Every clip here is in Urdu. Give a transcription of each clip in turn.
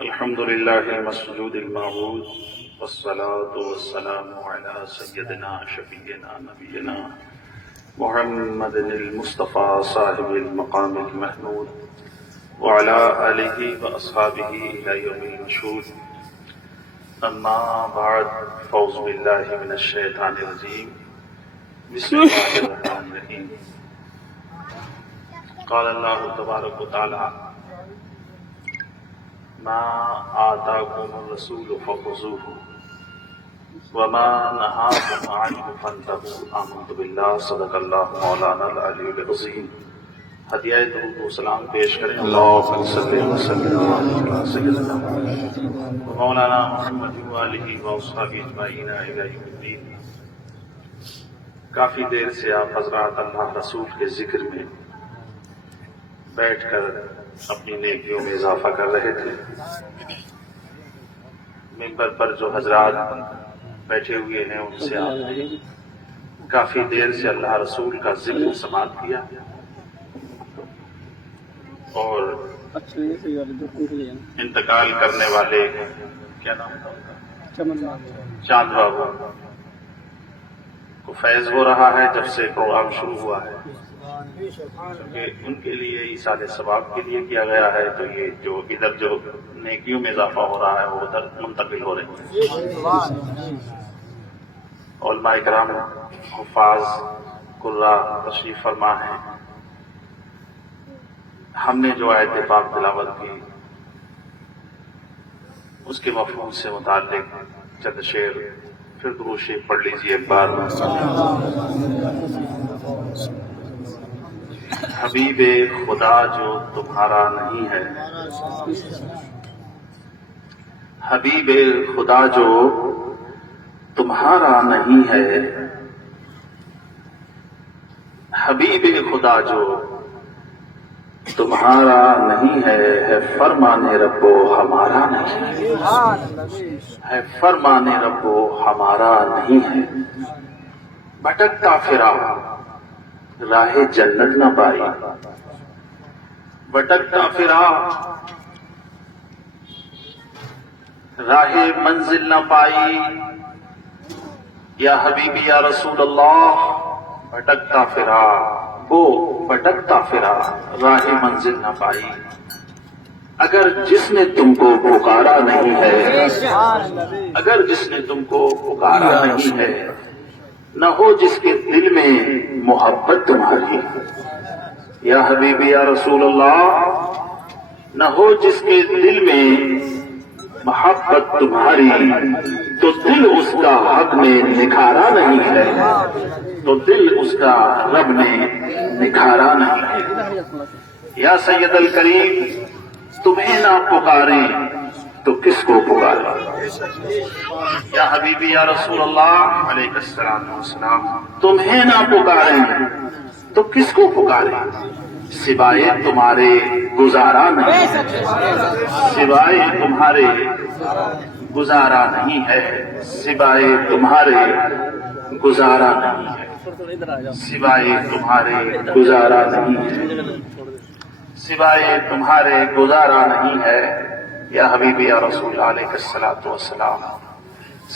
الحمد لله المسجود المعبود والصلاة والسلام على سيدنا شفيعنا نبينا محمد المصطفى صاحب المقام المحمود وعلى آله وأصحابه إلى يوم المشهود. أما بعد فأعوذ بالله من الشيطان الرجيم بسم الله الرحمن الرحيم. قال الله تبارك وتعالى ما آتاكم الرسول فخذوه وما نهاكم عنه فانتهوا. آمنت بالله صدق الله مولانا العلی العظیم. ہدیہ درود و سلام پیش کریں اللہم صلی وسلم علی سیدنا مولانا محمد وآلہ وصحبہ اجمعین الی یوم الدین. کافی دیر سے آپ حضرات اللہ رسول کے ذکر میں بیٹھ کر اپنی نیکیوں میں اضافہ کر رہے تھے. منبر پر جو حضرات بیٹھے ہوئے ہیں ان سے آپ نے کافی دیر سے اللہ رسول کا ذکر سماعت کیا اور انتقال کرنے والے کیا نام تھا چاند بابو کو فیض ہو رہا ہے جب سے پروگرام شروع ہوا ہے، کیونکہ ان کے لیے ایصال ثواب کے لیے کیا گیا ہے، تو یہ جو ادھر جو نیکیوں میں اضافہ ہو رہا ہے وہ ادھر منتقل ہو رہے ہیں. علماء کرام حفاظ قرہ تشریف فرما ہیں. ہم نے جو آیت پاک تلاوت کی اس کے مفہوم سے متعلق چند شعر پھر درود شریف پڑھ لیجیے ایک بار. حبیب خدا جو تمہارا نہیں ہے، حبیب خدا جو تمہارا نہیں ہے، حبیب خدا جو تمہارا نہیں ہے فرمان رب و ہمارا نہیں ہے، فرمان رب و ہمارا نہیں ہے. بھٹکتا پھرا راہ جنت نہ پائی، بھٹکتا پھرا راہ منزل نہ پائی. یا حبیبی یا رسول اللہ، بھٹکتا پھرا وہ بھٹکتا پھرا راہ منزل نہ پائی. اگر جس نے تم کو پکارا نہیں ہے، اگر جس نے تم کو پکارا نہیں ہے، نہ ہو جس کے دل میں محبت تمہاری. یا حبیبی یا رسول اللہ، نہ ہو جس کے دل میں محبت تمہاری، تو دل اس کا حق نے نکھارا نہیں ہے، تو دل اس کا رب نے نکھارا نہیں ہے. یا سید الکریم، تمہیں نہ پکاریں تو کس کو پکاریں. یا حبیبی یا رسول اللہ علیہ السلام والسلام، تمہیں نہ پکاریں تو کس کو پکاریں. سوائے تمہارے گزارا نہیں، سوائے تمہارے گزارا نہیں ہے، سوائے تمہارے گزارا نہیں ہے، سوائے تمہارے گزارا نہیں ہے، سوائے تمہارے گزارا نہیں ہے. یا حبیبی یا رسول علیہ الصلوۃ والسلام،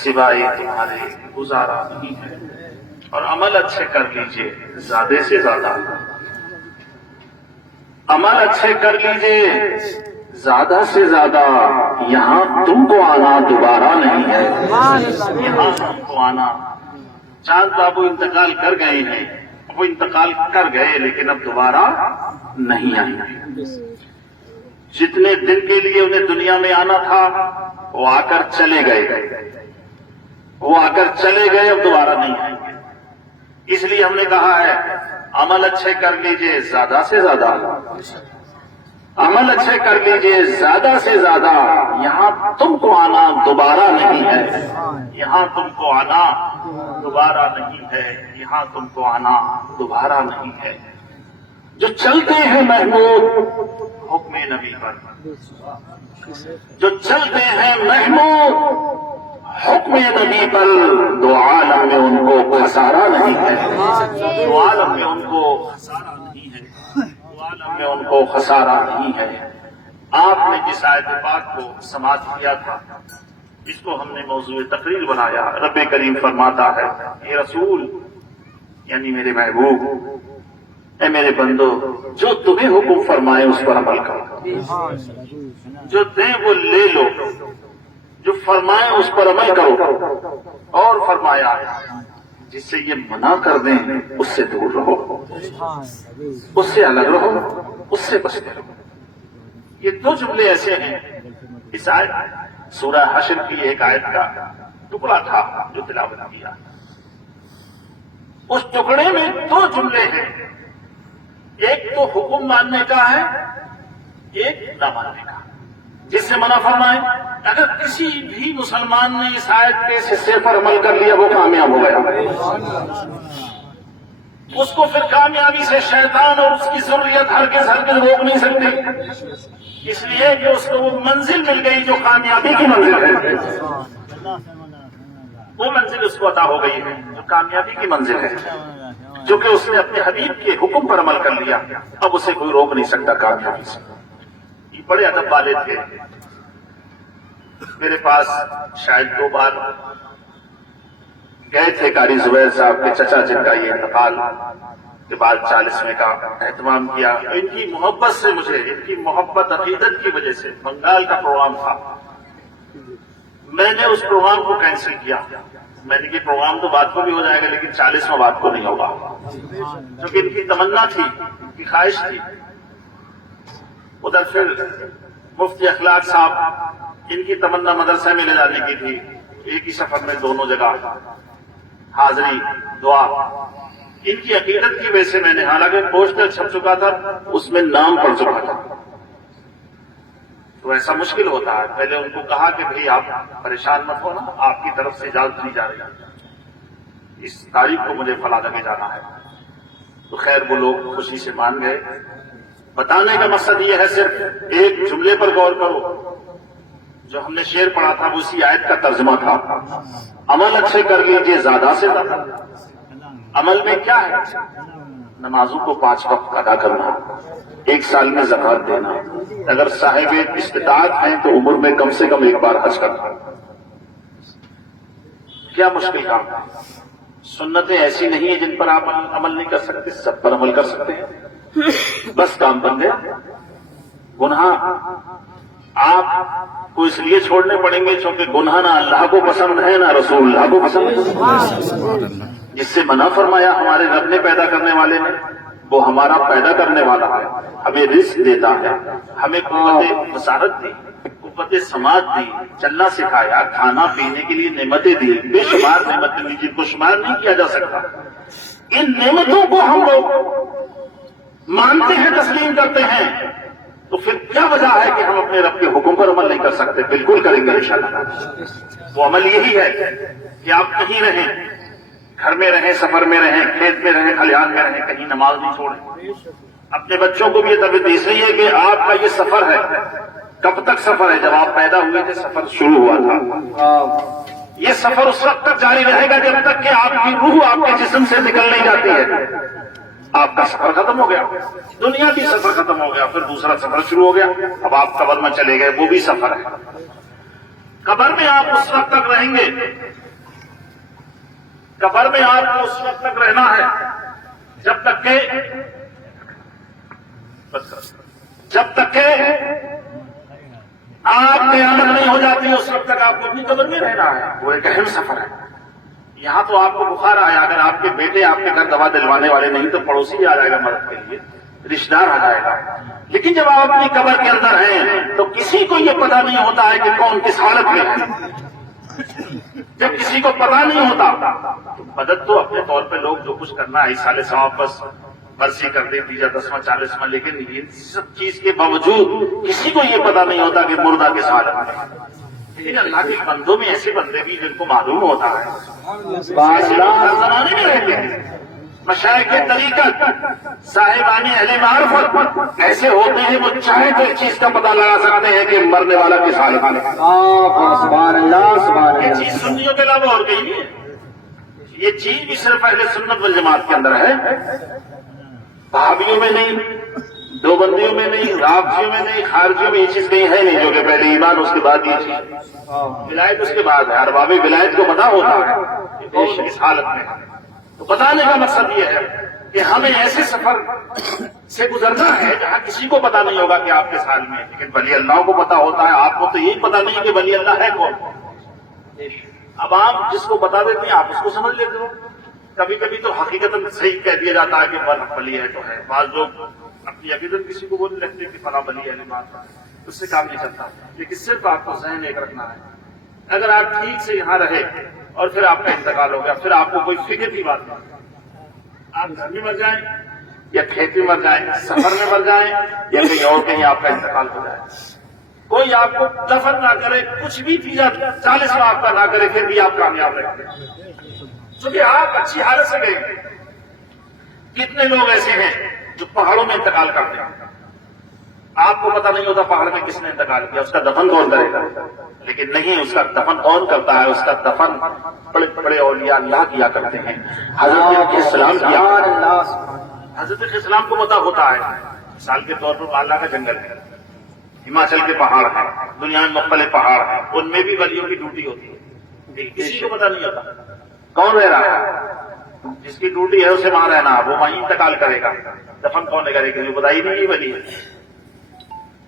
سوائے تمہارے گزارا نہیں ہے. اور عمل اچھے کر لیجئے زیادہ سے زیادہ، عمل اچھے کر لیجئے زیادہ سے زیادہ. یہاں تم کو آنا دوبارہ نہیں ہے، یہاں تم کو آنا. چاند بابو انتقال کر گئے ہیں، وہ انتقال کر گئے لیکن اب دوبارہ نہیں آئیں گے. جتنے دن کے لیے انہیں دنیا میں آنا تھا وہ آ کر چلے گئے، وہ آ کر چلے گئے، اب دوبارہ نہیں آئیں گے. اس لیے ہم نے کہا ہے عمل اچھے کر لیجئے زیادہ سے زیادہ، عمل اچھے کر لیجئے زیادہ سے زیادہ. یہاں تم کو آنا دوبارہ نہیں ہے، یہاں تم کو آنا دوبارہ نہیں ہے، یہاں تم کو آنا دوبارہ نہیں ہے. جو چلتے ہیں محمود حکم نبی پر، جو چلتے ہیں محمود حکم نبی پر، دو عالم میں ان کو خسارہ نہیں ہے، دو عالم میں ان کو خسارہ نہیں ہے، دو عالم میں ان کو خسارہ نہیں ہے۔ آپ نے جس آیت پاک کو سماعت کیا تھا، اس کو ہم نے موضوع تقریر بنایا۔ رب کریم فرماتا ہے، اے رسول یعنی میرے محبوب، اے میرے بندو، جو تمہیں حکم فرمائے اس پر عمل کرو، جو دیں وہ لے لو، جو فرمائے اس پر عمل کرو، اور فرمایا جس سے یہ منع کر دیں اس سے دور رہو، اس سے الگ رہو، اس سے بچتے رہو۔ یہ دو جملے ایسے ہیں۔ اس آیت سورہ حشر کی ایک آیت کا ٹکڑا تھا جو تلاوت کیا، اس ٹکڑے میں دو جملے ہیں، ایک تو حکم ماننے کا ہے، ایک نہ ماننے کا۔ جس سے منع فرمائے، اگر کسی بھی مسلمان نے اس آیت کے اس حصے پر عمل کر لیا وہ کامیاب ہو گیا۔ اس کو پھر کامیابی سے شیطان اور اس کی ضروریت ہرگز روک نہیں سکتی، اس لیے کہ اس کو وہ منزل مل گئی جو کامیابی کی منزل ہے، وہ منزل اس کو عطا ہو گئی ہے جو کامیابی کی منزل ہے، جو کہ اس نے اپنے حبیب کے حکم پر عمل کر لیا، اب اسے کوئی روک نہیں سکتا کامیابی سے۔ یہ بڑے ادب والے تھے، میرے پاس شاید 2 بار گئے تھے قاری زبیر صاحب کے چچا، جن کا یہ انتقال کے بعد 40ویں کا اہتمام کیا۔ ان کی محبت سے، مجھے ان کی محبت عقیدت کی وجہ سے، بنگال کا پروگرام تھا، میں نے اس پروگرام کو کینسل کیا۔ میں نے کہا پروگرام تو بات کو بھی ہو جائے گا لیکن 40واں بات کو نہیں ہوگا، کیونکہ ان کی تمنا تھی، ان کی خواہش تھی۔ ادھر پھر مفتی اخلاق صاحب، ان کی تمنا مدرسہ میں لے جانے کی تھی، ایک ہی سفر میں دونوں جگہ حاضری دعا۔ ان کی عقیدت کی وجہ سے میں نے، حالانکہ پوسٹر چھپ چکا تھا اس میں نام پڑ چکا تھا، تو ایسا مشکل ہوتا ہے۔ پہلے ان کو کہا کہ بھئی آپ پریشان مت ہونا، آپ کی طرف سے اجازت نہیں جا رہی، اس تاریخ کو مجھے فلاں جگہ جانا ہے، تو خیر وہ لوگ خوشی سے مان گئے۔ بتانے کا مقصد یہ ہے، صرف ایک جملے پر غور کرو، جو ہم نے شعر پڑھا تھا وہ اسی آیت کا ترجمہ تھا، عمل اچھے کر لیجئے زیادہ سے زیادہ۔ عمل میں کیا ہے؟ نمازوں کو 5 وقت ادا کرنا، 1 سال میں زکوٰۃ دینا، اگر صاحب استطاعت ہیں تو عمر میں کم سے کم 1 بار حج کرنا۔ کیا مشکل کام ہے؟ سنتیں ایسی نہیں ہیں جن پر آپ عمل نہیں کر سکتے، سب پر عمل کر سکتے ہیں، بس کام بن گیا۔ گناہ آپ کو اس لیے چھوڑنے پڑیں گے کیونکہ گناہ نہ اللہ کو پسند ہے نہ رسول اللہ کو پسند ہے۔ جس سے منع فرمایا ہمارے رب نے پیدا کرنے والے نے، وہ ہمارا پیدا کرنے والا ہے، ہمیں رزق دیتا ہے، ہمیں قوت بصارت دی، قوت سماعت دی، چلنا سکھایا، کھانا پینے کے لیے نعمتیں دی، بے شمار نعمتیں دی جن کو شمار نہیں کیا جا سکتا۔ ان نعمتوں کو ہم لوگ مانتے ہیں، تسلیم کرتے ہیں، تو پھر کیا وجہ ہے کہ ہم اپنے رب کے حکم پر عمل نہیں کر سکتے؟ بالکل کریں گے انشاءاللہ۔ وہ عمل یہی ہے کہ آپ کہیں رہیں، گھر میں رہیں، سفر میں رہیں، کھیت میں رہیں، کھلیان میں رہیں، کہیں نماز نہیں چھوڑیں۔ اپنے بچوں کو بھی یہ تربیت اس لیے ہے کہ آپ کا یہ سفر ہے، کب تک سفر ہے؟ جب آپ پیدا ہوئے تھے سفر شروع ہوا تھا، یہ سفر اس وقت تک جاری رہے گا جب تک کہ آپ کی روح آپ کے جسم سے نکل نہیں جاتی ہے۔ آپ کا سفر ختم ہو گیا، دنیا کی سفر ختم ہو گیا، پھر دوسرا سفر شروع ہو گیا، اب آپ قبر میں چلے گئے، وہ بھی سفر ہے۔ قبر میں آپ اس وقت تک رہیں گے، قبر میں آپ کو اس وقت تک رہنا ہے جب تک کہ آپ قیامت نہیں ہو جاتی، اس وقت تک آپ کو اپنی قبر میں رہنا ہے۔ وہ ایک اہم سفر ہے۔ یہاں تو آپ کو بخار آیا، اگر آپ کے بیٹے آپ کے گھر دوا دلوانے والے نہیں تو پڑوسی آ جائے گا مدد کے لیے، رشتہ دار آ جائے گا، لیکن جب آپ اپنی قبر کے اندر ہیں تو کسی کو یہ پتہ نہیں ہوتا ہے کہ کون کس حالت میں ہے۔ جب کسی کو پتہ نہیں ہوتا تو مدد تو اپنے طور پہ لوگ جو کچھ کرنا ہے، سال ثواب بس برسی کر دے دیجیے 10واں 40واں، لیکن ان سب چیز کے باوجود کسی کو یہ پتہ نہیں ہوتا کہ مردہ کس حالت میں ہے۔ لیکن اللہ کے بندوں میں ایسے بندے بھی جن کو معلوم ہوتا ہے، ایسے لوگ ہر زمانے میں رہتے ہیں۔ مشائخ طریقت، صاحبان اہل معرفت ایسے ہوتے ہیں، وہ چاہے تو اس چیز کا پتہ لگا سکتے ہیں کہ مرنے والا کس حالت میں ہے۔ سبحان اللہ، سبحان اللہ۔ یہ چیز سنیوں کے علاوہ اور کہیں نہیں ہے، یہ چیز بھی صرف اہل سنت والجماعت کے اندر ہے، بھابھیوں میں نہیں، دو بندیوں میں نہیں، رافضیوں میں نہیں، خارجیوں میں یہ چیز کہیں ہے نہیں جو کہ پہلے ایمان اس کے بعد یہ چیز، ولایت اس کے بعد ہے۔ ارباب ولایت کو پتا ہوتا ہے کہ اس حالت میں، تو بتانے کا مقصد یہ ہے کہ ہمیں ایسے سفر سے گزرنا ہے جہاں کسی کو پتا نہیں ہوگا کہ آپ کس حال میں، لیکن ولی اللہ کو پتا ہوتا ہے۔ آپ کو تو یہی پتا نہیں کہ ولی اللہ ہے کون۔ اب آپ جس کو بتا دیتے ہیں آپ اس کو سمجھ لیتے ہو۔ کبھی کبھی تو حقیقت صحیح کہہ دیا جاتا ہے کہ ولی ہے تو ہے۔ بعض لوگ اپنی عقیدت کسی کو بولنے لگتے کہ فلاں ولی ہے، بات اس سے کام نہیں چلتا، لیکن صرف آپ کو ذہن ایک رکھنا ہے، اگر آپ ٹھیک سے یہاں رہے اور پھر آپ کا انتقال ہو گیا، پھر آپ کو کوئی فکر کی بات نہیں، آپ گھر میں مر جائیں یا کھیت میں مر جائیں، سفر میں مر جائیں یا کہیں اور کہیں آپ کا انتقال ہو جائے، کوئی آپ کو دفن نہ کرے، کچھ بھی کیا 40 میں آپ کا نہ کرے، پھر بھی آپ کامیاب رہیں گے، کیونکہ آپ اچھی حالت سے گئے۔ کتنے لوگ ایسے ہیں جو پہاڑوں میں انتقال کرتے ہیں، آپ کو پتہ نہیں ہوتا پہاڑ میں کس نے انتقال کیا، اس کا دفن کون کرے گا، لیکن نہیں، اس کا دفن کون کرتا ہے، اس کا دفن بڑے بڑے اولیاء اللہ کیا کرتے ہیں۔ حضرت السلام کیا، حضرت السلام کو پتہ ہوتا ہے۔ مثال کے طور پر بالا کا جنگل ہے، ہماچل کے پہاڑ ہیں، دنیا میں مختلف پہاڑ ہیں، ان میں بھی ولیوں کی ڈیوٹی ہوتی ہے، کسی کو پتہ نہیں ہوتا کون رہ رہا ہے۔ جس کی ڈیوٹی ہے اسے وہاں رہنا، وہ وہیں انتقال کرے گا، دفن کون کرے گا، جو بتائی نہیں ولی ہے۔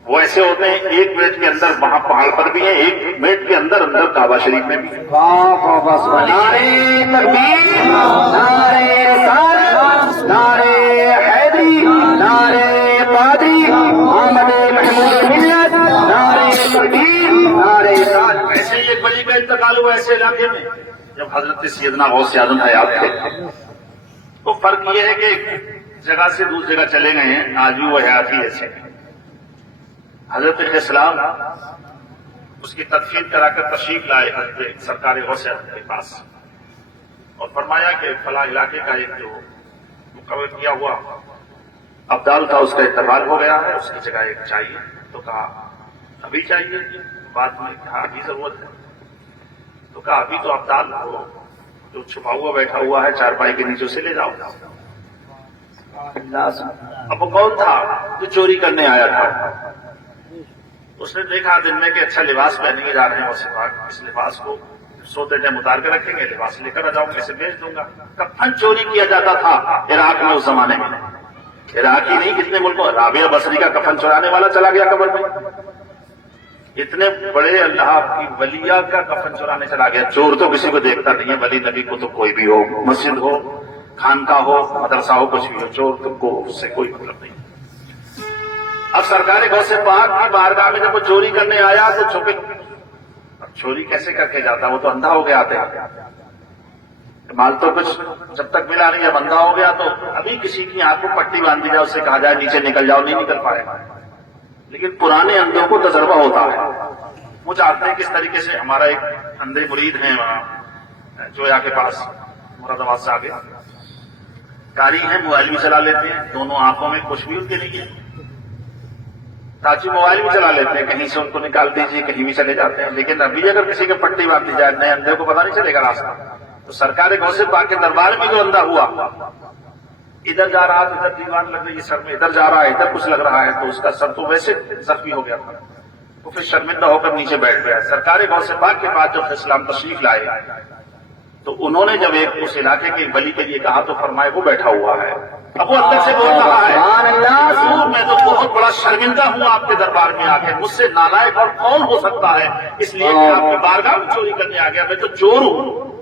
وہ ایسے ہوتے ہیں 1 منٹ کے اندر وہاں پہاڑ پر بھی ہیں، 1 منٹ کے اندر اندر کعبہ شریف میں بھی ہیں۔ نعرے تکبیر، نعرے رسالت، نعرے حیدری، نعرے قادری، محمد محمود ملت، نعرے تکبیر، نعرے رسالت۔ ایسے ہی ایک ولی کا انتقال ہوا ایسے علاقے میں جب حضرت سیدنا غوث اعظم حیات تھے۔ تو فرق یہ ہے کہ جگہ سے دوسری جگہ چلے گئے ہیں، آج بھی وہ حیات ہی ایسے ہیں۔ حضرت السلام اس کی تدفین کرا کر تشریف لائے حضرت سرکار غوث اعظم کے پاس اور فرمایا کہ فلاں علاقے کا ایک جو مقرر کیا ہوا ابدال تھا اس کا انتقال ہو گیا ہے، اس کی جگہ ایک چاہیے۔ تو کہا ابھی چاہیے، بعد میں کہا ابھی ضرورت ہے، تو کہا ابھی تو ابدال کو جو چھپا ہوا بیٹھا ہوا ہے چارپائی کے نیچے سے لے جاؤ۔ اب وہ کون تھا؟ جو چوری کرنے آیا تھا۔ اس نے دیکھا دن میں کہ اچھا لباس پہنے جا رہے ہیں، اس لباس کو سوتے ٹائم اتار کے رکھیں گے، لباس لے کر آ جاؤں گا، اسے بیچ دوں گا۔ کفن چوری کیا جاتا تھا عراق میں اس زمانے میں، عراق ہی نہیں کتنے ملکوں، رابعہ بصری کا کفن چرانے والا چلا گیا قبر میں، اتنے بڑے اللہ کی ولیہ کا کفن چرانے چلا گیا۔ چور تو کسی کو دیکھتا نہیں ہے، ولی نبی کو تو کوئی بھی ہو، مسجد ہو، خانقاہ ہو، مدرسہ ہو، کچھ بھی ہو، چور کو اس سے کوئی مطلب نہیں۔ اب سرکار غوث پاک کی بارگاہ میں جب وہ چوری کرنے آیا تو چھپے، اب چوری کیسے کر کے جاتا، وہ تو اندھا ہو گیا تھا، مال تو کچھ جب تک ملا نہیں، اب اندھا ہو گیا، تو ابھی کسی کی آنکھ کو پٹی باندھ دی جائے، اس سے کہا جائے نیچے نکل جاؤ، نہیں نکل پائے گا۔ لیکن پرانے اندھوں کو تجربہ ہوتا ہے، وہ چاہتے ہیں کس طریقے سے۔ ہمارا ایک اندھے مرید ہیں وہاں جویا کے پاس، مراد آباد سے آگے، قاری ہیں، موبائل بھی چلا لیتے ہیں، دونوں آنکھوں میں کچھ بھی ان کے نہیں ہے، چاچی موبائل بھی چلا لیتے ہیں، کہیں سے ان کو نکال دیجیے، کہیں بھی چلے جاتے ہیں۔ لیکن ابھی اگر کسی کے پٹی باندھ دی جائے، نئے اندھے کو پتا نہیں چلے گا راستہ۔ تو سرکار غوث پاک کے دربار میں جو اندھا ہوا، ادھر جا رہا تو ادھر دیوار لگ رہی ہے سر میں، ادھر جا رہا ہے ادھر کچھ لگ رہا ہے، تو اس کا سر تو ویسے زخمی ہو گیا تھا، وہ پھر شرمندہ ہو کر نیچے بیٹھ گیا۔ سرکار غوث پاک کے بعد جب اسلام تشریف لائے تو انہوں نے جب ایک اس علاقے کے ولی کے لیے کہا تو فرمائے وہ بیٹھا ہوا ہے، اب وہ اندر سے بول رہا ہے حضور میں تو بہت بڑا شرمندہ ہوں آپ کے دربار میں آ کے، مجھ سے نالائق اور کون ہو سکتا ہے، اس لیے میں آپ کی بارگاہ میں چوری کرنے آ گیا، میں تو چور ہوں۔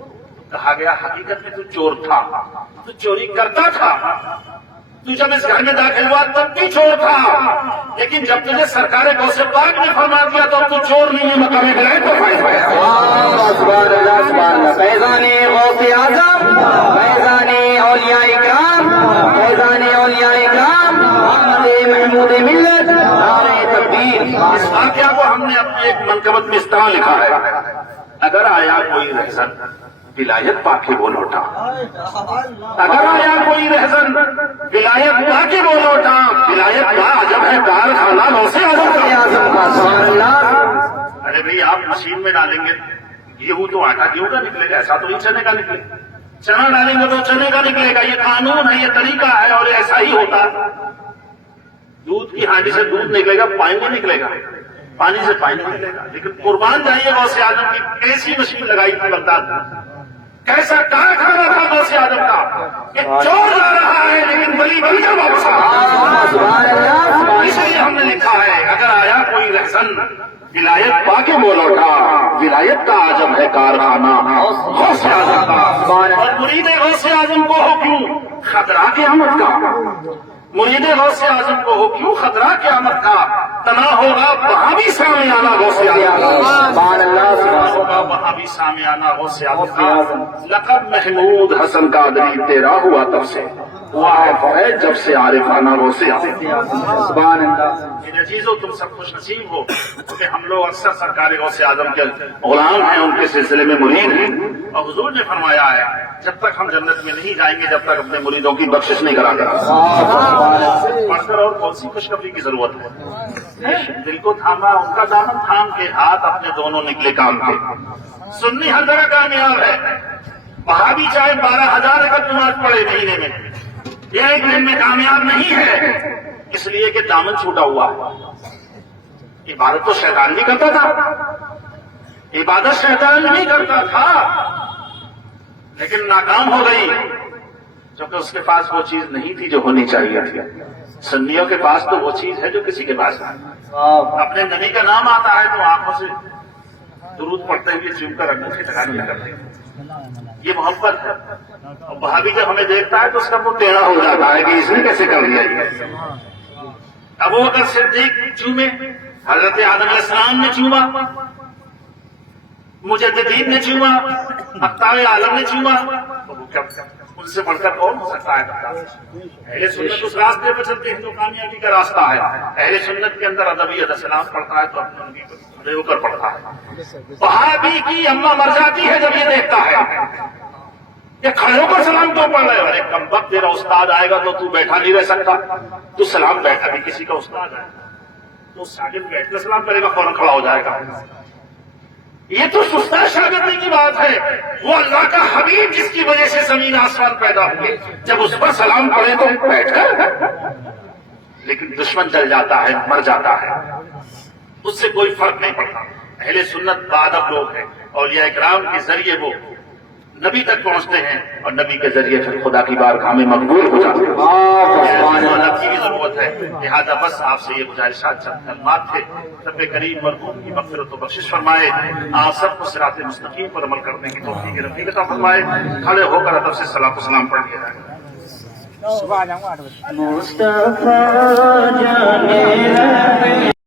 کہا گیا حقیقت میں تو چور تھا، تو چوری کرتا تھا، تو جب اس گھر میں داخل ہوا تب بھی چور تھا، لیکن جب تجھے سرکار غوث پاک نے فرما دیا تو اب تو چور نہیں ہے، مقام ولایت تو فائز ہے۔ سبحان اللہ، سبحان اللہ۔ فیضان غوث اعظم، فیضان اولیاء اکرام، فیضان اولیاء اکرام، محمد محمود ملت، نعرہ تکبیر۔ اس واقعہ کو ہم نے اپنے ایک منقبت میں اس طرح لکھا ہے، اگر آیا کوئی رہزن ولایت پا کے وہ لوٹا، اگر آیا کوئی رہزن ولایت پا کے وہ لوٹا، ولایت کا عجب ہے کارخانہ غوث اعظم کا۔ سبحان اللہ۔ ارے بھائی آپ مشین میں ڈالیں گے گیہوں تو آٹا گیہوں کا نکلے گا، ایسا تو نہیں چنے کا نکلے، چنا ڈالیں گے تو چنے کا نکلے گا، یہ قانون ہے، یہ طریقہ ہے اور ایسا ہی ہوتا ہے۔ دودھ کی ہانڈی سے دودھ نکلے گا، پانی نہیں نکلے گا، پانی سے پانی نکلے گا. لیکن قربان جائیے غوث اعظم کی کیسی مشین لگائی تھی بغداد، کیسا کارخانہ تھا غوث اعظم کا کہ چور جا رہا ہے لیکن ولی بن کر واپس آ رہا ہے. اس لیے ہم نے لکھا ہے اگر آیا کوئی رہزن ولایت پا کے وہ لوٹا، ولایت کا عجب ہے کارخانہ غوث اعظم کا. اور مرید غوث اعظم کو ہو کیوں خطرہ قیامت کا، مرید غوث اعظم کو ہو کیوں خطرہ قیامت کا، تنا ہوگا وہاں بھی سامنے آنا غوث اعظم، ہوگا وہاں بھی سامنے آنا غوث اعظم. لقب محمود حسن قادری تیرا ہوا تب سے، ہوا ہے جب سے عارفانہ غوث اعظم. سبحان اللہ. میرے عزیزو تم سب خوش نصیب ہو کہ ہم لوگ اکثر سرکار غوث اعظم کے غلام ہیں، ان کے سلسلے میں مرید ہیں. اور حضور نے فرمایا ہے جب تک ہم جنت میں نہیں جائیں گے جب تک اپنے مریدوں کی بخشش نہیں کرا کر. پڑھ کر اور کون سی خوشخبری کی ضرورت ہے؟ دل کو تھاما، ان کا دامن تھام کے ہاتھ اپنے دونوں نکلے کام کے. سنی ہر جگہ کامیاب ہے، وہاں بھی چاہے 12,000 رکعت نماز پڑھے مہینے میں، یہ ایک دن میں کامیاب نہیں ہے، اس لیے کہ دامن چھوٹا ہوا ہے. عبادت تو شیطان بھی کرتا تھا، عبادت شیطان بھی کرتا تھا لیکن ناکام ہو گئی کیونکہ اس کے پاس وہ چیز نہیں تھی جو ہونی چاہیے تھی. سنیوں کے پاس تو وہ چیز ہے جو کسی کے پاس نہیں. اپنے نبی کا نام آتا ہے تو آنکھوں سے درود پڑھتے ہوئے چوم کر رکھنے کی لگا نہیں کرتے. یہ محبت ہے. اور بھابھی جب ہمیں دیکھتا ہے تو اس کا منہ ٹیڑھا ہو جاتا ہے کہ اس نے کیسے کر لیا. ابو بکر صدیق چومے، حضرت آدم علیہ السلام نے چوما، مجددین نے چوما، اقطاب عالم نے چوما، تو وہ کیا ان سے بڑھ کر کون ہو سکتا ہے؟ اہل سنت اس راستے پہ چلتے ہیں جو کامیابی کا راستہ ہے. اہل سنت کے اندر ادبیت اسلام پڑھتا ہے تو اپنے نبی کو کھڑے ہو کر پڑھتا ہے. وہابی کی اماں مر جاتی ہے جب یہ دیکھتا ہے یہ کھڑے ہو کر سلام کیوں پڑھ رہے ہو؟ ارے کم وقت تیرا استاد آئے گا تو بیٹھا نہیں رہ سکتا، تو سلام بیٹھا بھی کسی کا استاد ہے تو شاگرد بیٹھ کر سلام کرے گا فوراً کھڑا ہو جائے گا. یہ تو سستا شاگردی کی بات ہے. وہ اللہ کا حبیب جس کی وجہ سے زمین آسمان پیدا ہوئے جب اس پر سلام پڑے تو بیٹھ کر. لیکن دشمن چل جاتا ہے، مر جاتا ہے، اس سے کوئی فرق نہیں پڑتا. اہل سنت بادب لوگ ہیں، اولیاء کرام کے ذریعے وہ نبی تک پہنچتے ہیں اور نبی کے ذریعے پھر خدا کی بارگاہ میں مقبول ہو جاتے ہیں. اللہ کی بھی ضرورت ہے. لہٰذا بس آپ سے یہ گزارشات چند کلمات تھے. رب کریم مرحوم کی مغفرت و بخشش فرمائے، آپ سب کو صراط مستقیم پر عمل کرنے کی توفیق رفیق عطا فرمائے. کھڑے ہو کر ادب سے صلاۃ و سلام پڑھ لیا جائے. مصطفیٰ